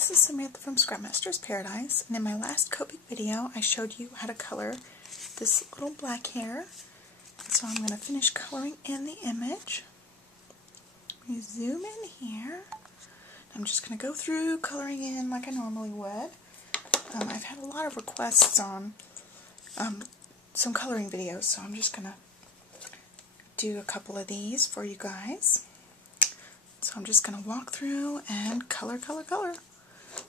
this is Samantha from Scrapmaster's Paradise, and in my last Copic video I showed you how to color this little black hair. So I'm going to finish coloring in the image. We zoom in here. I'm just going to go through coloring in like I normally would. I've had a lot of requests on some coloring videos, so I'm just going to do a couple of these for you guys. So I'm just going to walk through and color.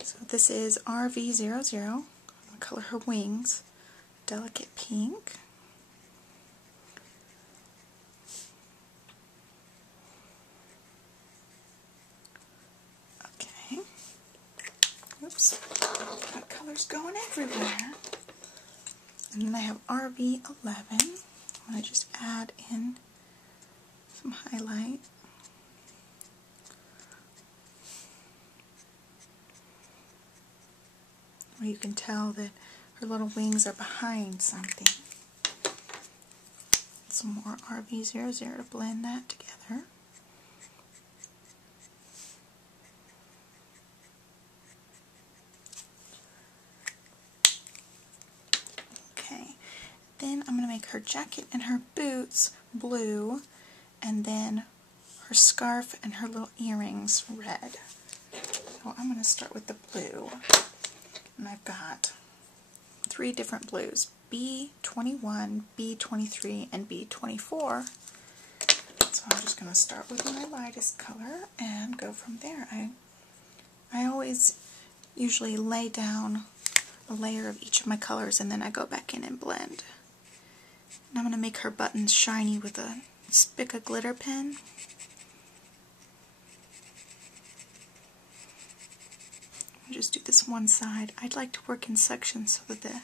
So this is RV00. I'm going to color her wings delicate pink. Okay. Oops. Got colors going everywhere. And then I have RV11. I'm going to just add in some highlight. Where you can tell that her little wings are behind something. Some more RV00 to blend that together. Okay, then I'm going to make her jacket and her boots blue, and then her scarf and her little earrings red. So I'm going to start with the blue. And I've got 3 different blues, B21, B23, and B24. So I'm just going to start with my lightest color and go from there. I always usually lay down a layer of each of my colors and then I go back in and blend. And I'm going to make her buttons shiny with a Spica glitter pen. Just do this one side. I'd like to work in sections so that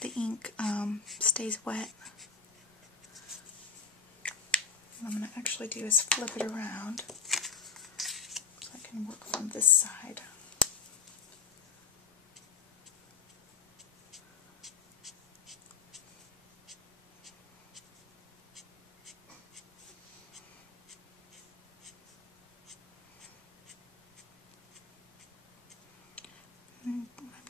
the ink stays wet. What I'm going to actually do is flip it around so I can work from this side.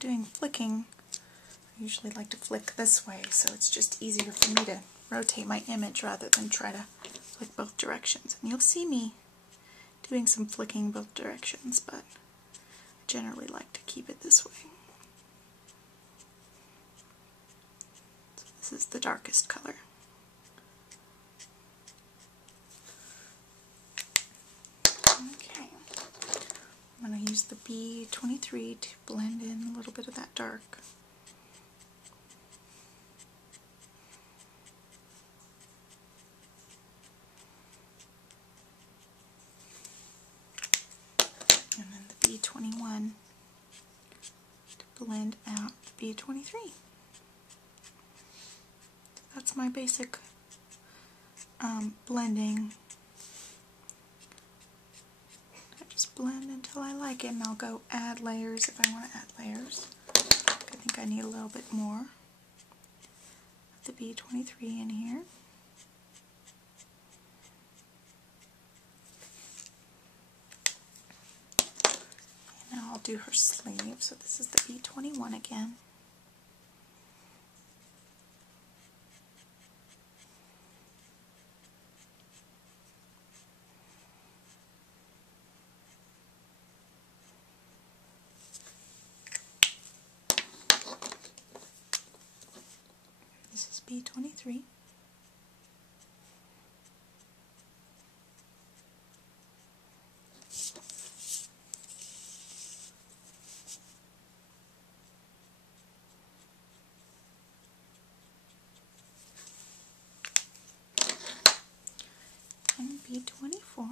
Doing flicking, I usually like to flick this way, so it's just easier for me to rotate my image rather than try to flick both directions. And you'll see me doing some flicking both directions, but I generally like to keep it this way. So this is the darkest color. I'm going to use the B23 to blend in a little bit of that dark. And then the B21 to blend out the B23. So that's my basic blending. Blend until I like it, and I'll go add layers if I want to add layers. I think I need a little bit more of the B23 in here. And now I'll do her sleeve. So this is the B21 again. This is B23. And B24.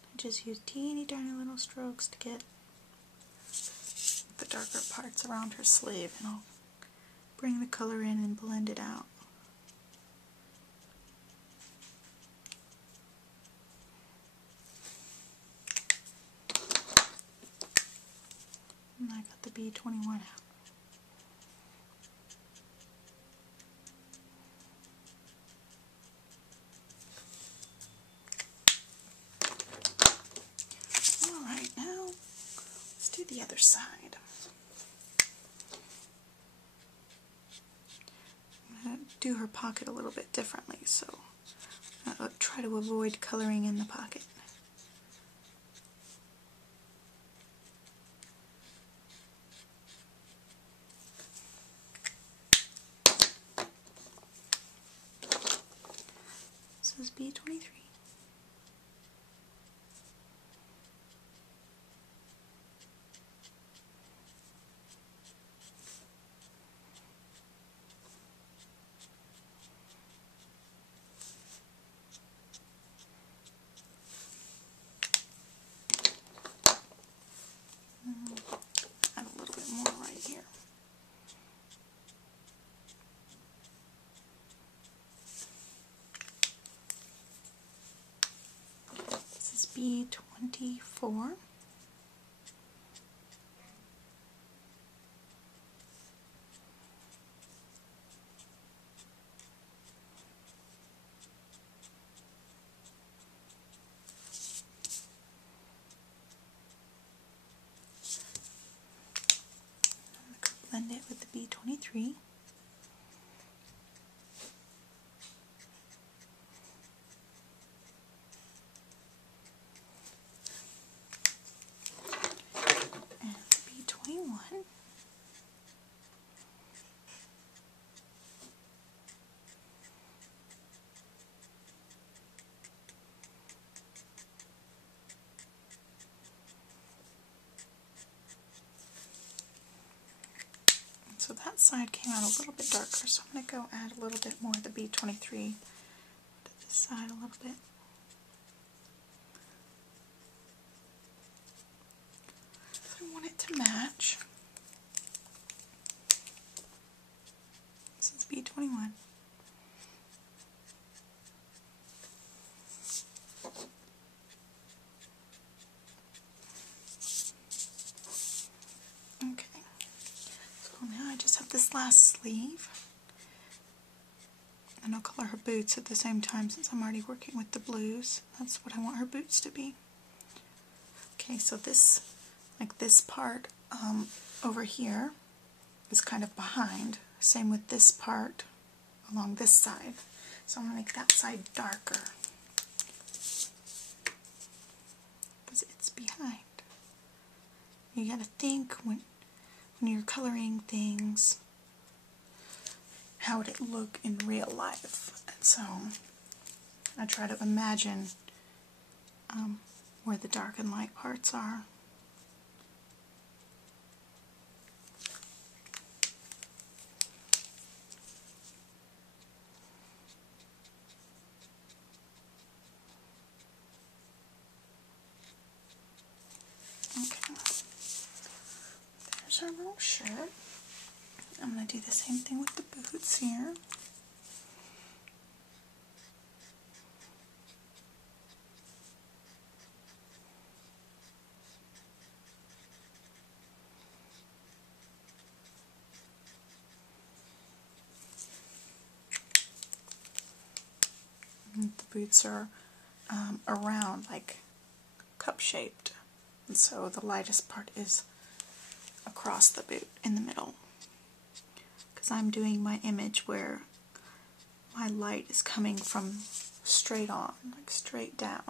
I just use teeny tiny little strokes to get the darker parts around her sleeve, and I'll bring the color in and blend it out. And I got the B21 out. the other side. I'm going to do her pocket a little bit differently, so I'll try to avoid coloring in the pocket. This is B23. Add a little bit more right here. This is B24. Blend it with the B23. And B21. So that side came out a little bit darker, so I'm going to go add a little bit more of the B23 to this side a little bit. So I want it to match. This is B21. Okay, so now I just have this last sleeve. And I'll color her boots at the same time since I'm already working with the blues. That's what I want her boots to be. Okay, so this, like this part over here is kind of behind. Same with this part along this side. So I'm going to make that side darker because it's behind. You got to think when you're coloring things, how would it look in real life? And so I try to imagine where the dark and light parts are. Okay, there's our little shirt. I'm going to do the same thing with the boots here. And the boots are around, like cup-shaped, and so the lightest part is across the boot in the middle. Because I'm doing my image where my light is coming from straight on, like straight down.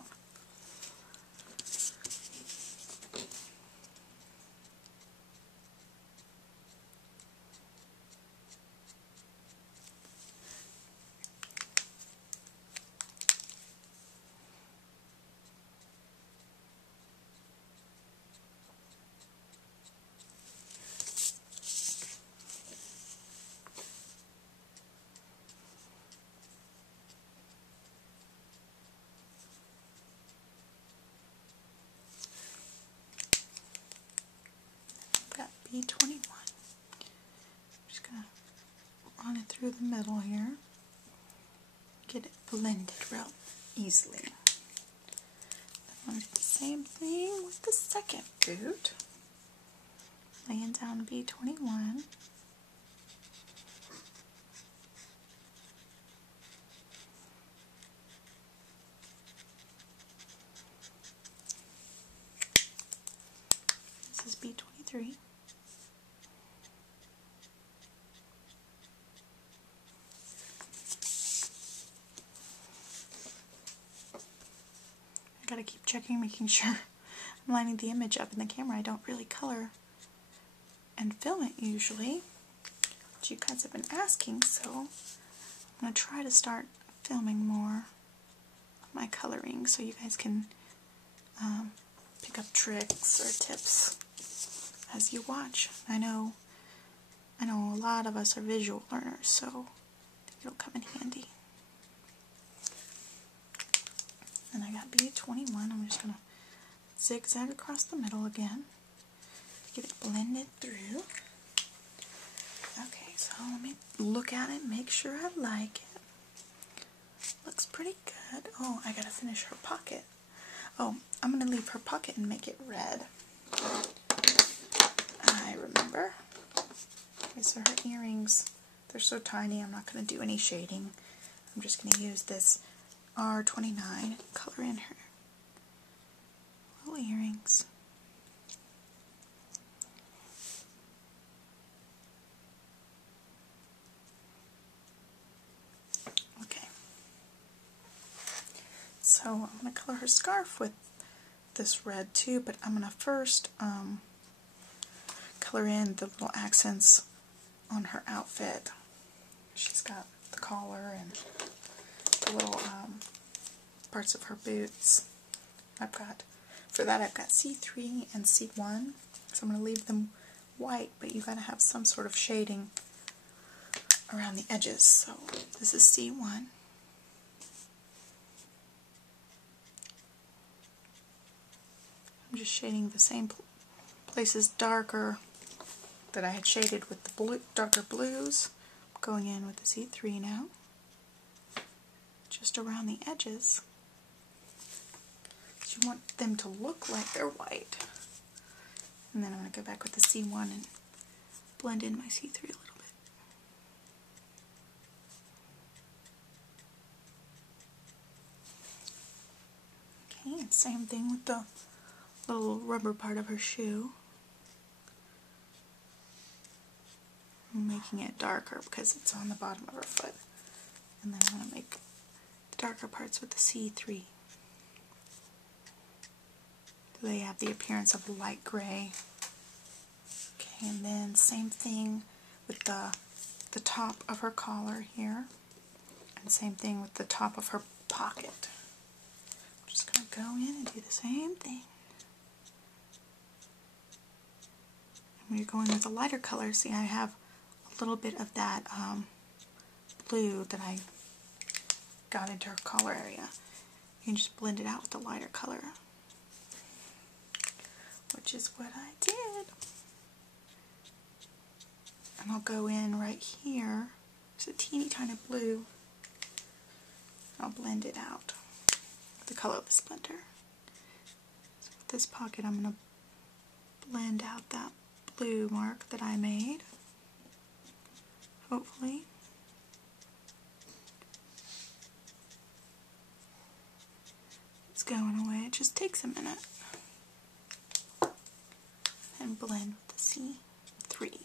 B21. I'm just going to run it through the middle here. Get it blended real easily. I'm going to do the same thing with the second boot. Laying down B21. This is B23. I gotta keep checking, making sure I'm lining the image up in the camera. I don't really color and film it usually, but you guys have been asking, so I'm going to try to start filming more of my coloring so you guys can pick up tricks or tips as you watch. I know a lot of us are visual learners, so I think it'll come in handy. And I got B21. I'm just going to zigzag across the middle again. Get it blended through. Okay, so let me look at it, make sure I like it. Looks pretty good. Oh, I gotta finish her pocket. Oh, I'm gonna leave her pocket and make it red. I remember. Okay, so her earrings, they're so tiny, I'm not gonna do any shading. I'm just gonna use this R29 color in her little earrings. Okay. So I'm going to color her scarf with this red too, but I'm going to first color in the little accents on her outfit. She's got the collar and the little parts of her boots. For that I've got C3 and C1, so I'm going to leave them white, but you got to have some sort of shading around the edges. So this is C1. I'm just shading the same places darker that I had shaded with the darker blues. I'm going in with the C3 now, just around the edges. You want them to look like they're white. And then I'm going to go back with the C1 and blend in my C3 a little bit. Okay, and same thing with the little rubber part of her shoe. I'm making it darker because it's on the bottom of her foot. And then I'm going to make the darker parts with the C3. They have the appearance of light gray. Okay, and then same thing with the top of her collar here, and same thing with the top of her pocket. I'm just going to go in and do the same thing. And when you're going with a lighter color, see I have a little bit of that blue that I got into her collar area. You can just blend it out with the lighter color, which is what I did. And I'll go in right here. There's a teeny tiny blue. I'll blend it out with the colorless blender. So with this pocket, I'm going to blend out that blue mark that I made. Hopefully. It's going away. It just takes a minute. And blend with the C3.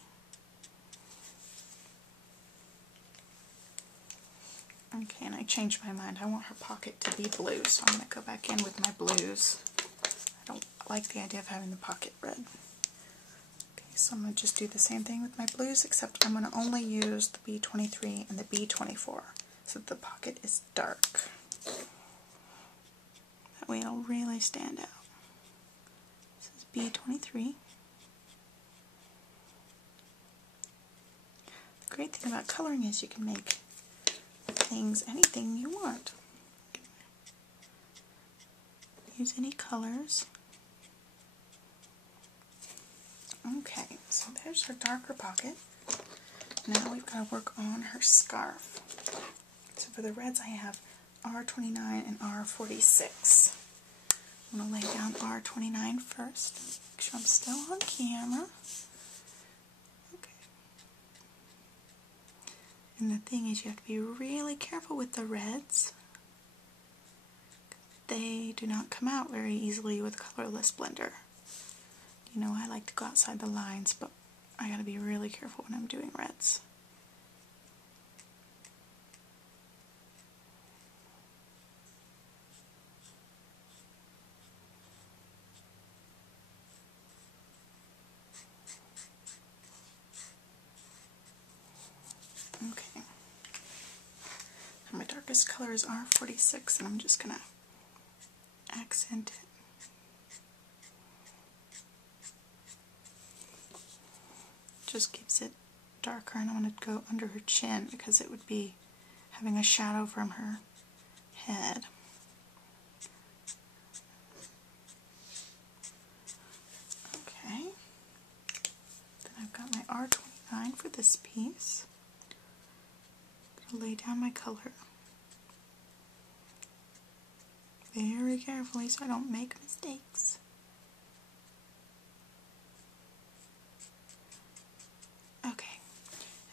Okay, and I changed my mind. I want her pocket to be blue, so I'm going to go back in with my blues. I don't like the idea of having the pocket red. Okay, so I'm going to just do the same thing with my blues, except I'm going to only use the B23 and the B24, so that the pocket is dark. That way it'll really stand out. This is B23. The great thing about coloring is you can make things anything you want. Use any colors. Okay, so there's her darker pocket. Now we've got to work on her scarf. So for the reds I have R29 and R46. I'm going to lay down R29 first. Make sure I'm still on camera. And the thing is, you have to be really careful with the reds. They do not come out very easily with a colorless blender. You know, I like to go outside the lines, but I gotta be really careful when I'm doing reds. Okay. My darkest color is R46, and I'm just gonna accent it. Just gives it darker, and I want to go under her chin because it would be having a shadow from her head. Okay. Then I've got my R29 for this piece. I'm going to lay down my color very carefully so I don't make mistakes. Okay,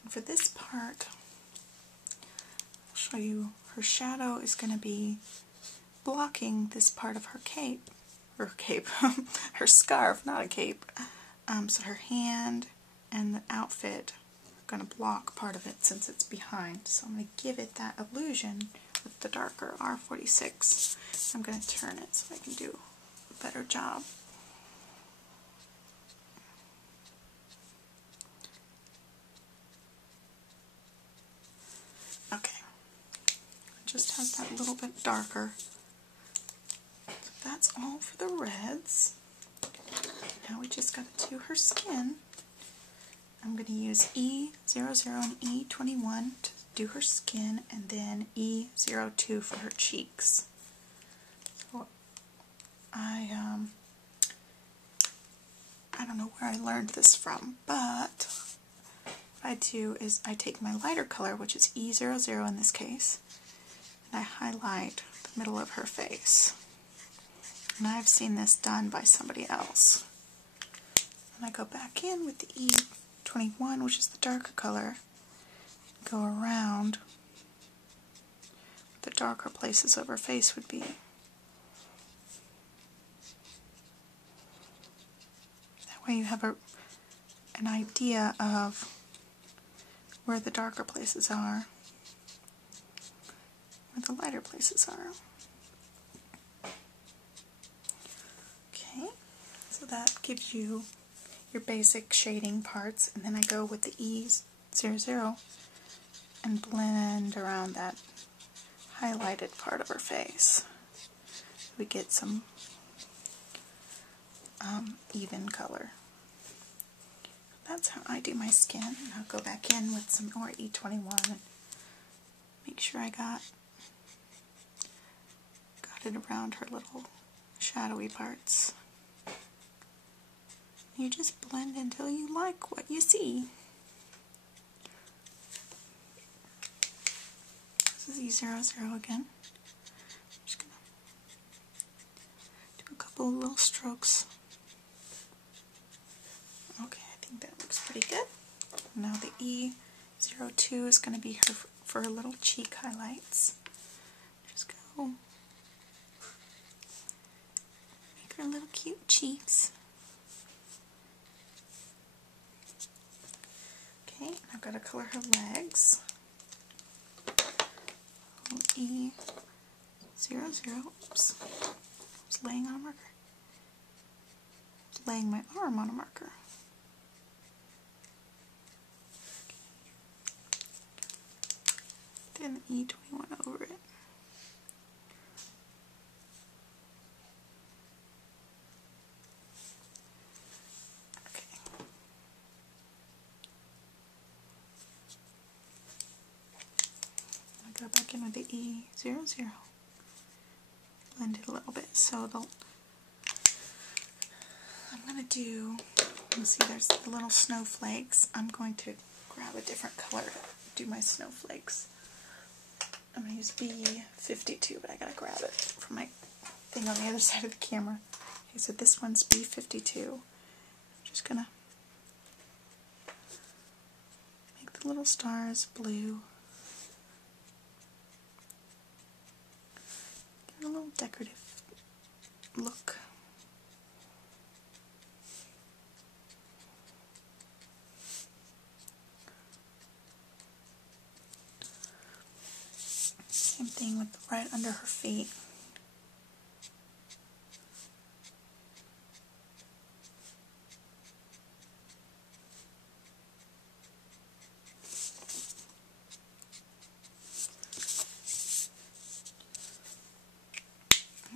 and for this part, I'll show you her shadow is going to be blocking this part of her cape, her scarf, not a cape. So her hand and the outfit are going to block part of it since it's behind. So I'm going to give it that illusion with the darker R46. I'm going to turn it so I can do a better job. Okay, just has that little bit darker. So that's all for the reds. Now we just got to do her skin. I'm going to use E00 and E21 to do her skin, and then E02 for her cheeks. So I don't know where I learned this from, but what I do is I take my lighter color, which is E00 in this case, and I highlight the middle of her face. And I've seen this done by somebody else. And I go back in with the E21, which is the darker color, and go around where the darker places of her face would be. That way you have an idea of where the darker places are, where the lighter places are. Okay, so that gives you your basic shading parts, and then I go with the E00 and blend around that highlighted part of her face. We get some even color. That's how I do my skin. And I'll go back in with some more E21 and make sure I got it around her little shadowy parts. You just blend until you like what you see. This is E00 again. I'm just going to do a couple of little strokes. Okay, I think that looks pretty good. Now the E02 is going to be her for her little cheek highlights. Just go make her little cute cheeks. Okay, I've got to color her legs. E00. Oops. I was laying on a marker. I was laying my arm on a marker. Okay. Then E21 over it. Go back in with the E00, blend it a little bit. So I'm going to do, you see there's the little snowflakes. I'm going to grab a different color to do my snowflakes. I'm going to use B52, but I got to grab it from my thing on the other side of the camera. Okay, so this one's B52. I'm just going to make the little stars blue. A little decorative look. thing with right under her feet.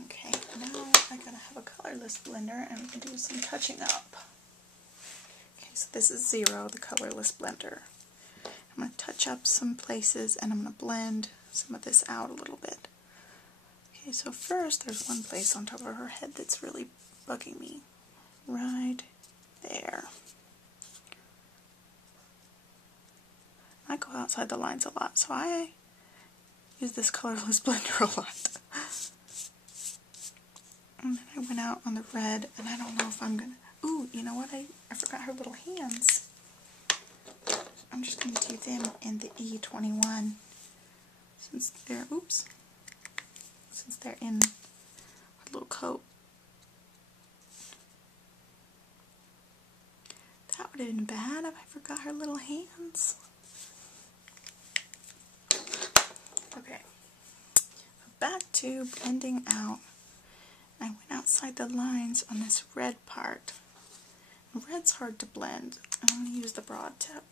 Okay, now I gotta have a colorless blender and we can do some touching up. Okay, so this is 0, the colorless blender. I'm going to touch up some places and I'm going to blend some of this out a little bit. Okay, so first there's one place on top of her head that's really bugging me. Right there. I go outside the lines a lot, so I use this colorless blender a lot. And then I went out on the red, and I don't know if I'm going to... Ooh, you know what? I forgot her little hands. I'm just going to do them in the E21 since they're, since they're in a little coat. That would have been bad if I forgot her little hands. Okay, back to blending out. I went outside the lines on this red part. Red's hard to blend. I'm going to use the broad tip.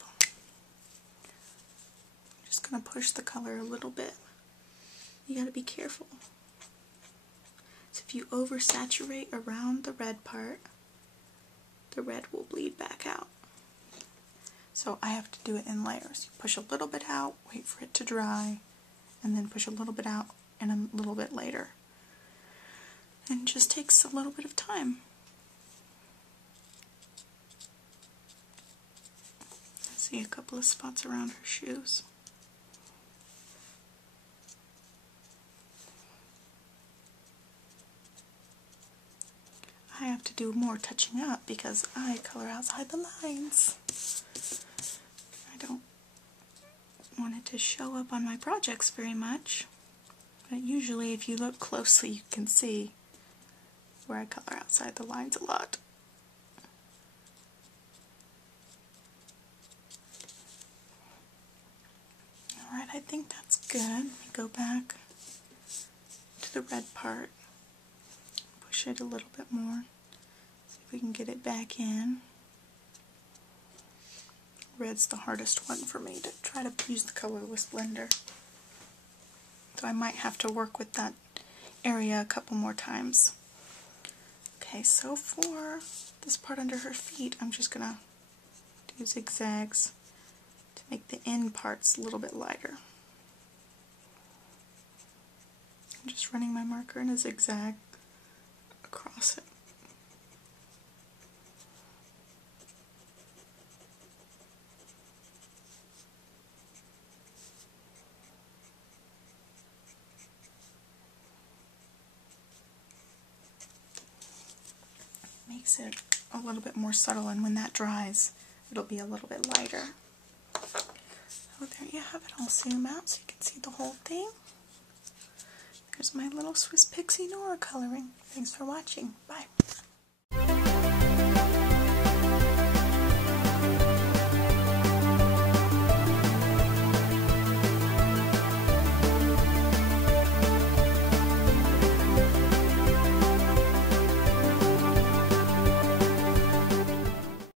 Just going to push the color a little bit. You got to be careful. So if you oversaturate around the red part, the red will bleed back out. So I have to do it in layers. You push a little bit out, wait for it to dry, and then push a little bit out and a little bit later. And it just takes a little bit of time. I see a couple of spots around her shoes. I have to do more touching up because I color outside the lines. I don't want it to show up on my projects very much, but usually if you look closely you can see where I color outside the lines a lot. Alright, I think that's good. Let me go back to the red part. Push it a little bit more. See if we can get it back in. Red's the hardest one for me to try to use the colorless blender. So I might have to work with that area a couple more times. Okay, so for this part under her feet, I'm just going to do zigzags to make the end parts a little bit lighter. I'm just running my marker in a zigzag across it. Makes it a little bit more subtle, and when that dries it'll be a little bit lighter. So there you have it. I'll zoom out so you can see the whole thing. There's my little Swiss Pixie Nora coloring. Thanks for watching. Bye.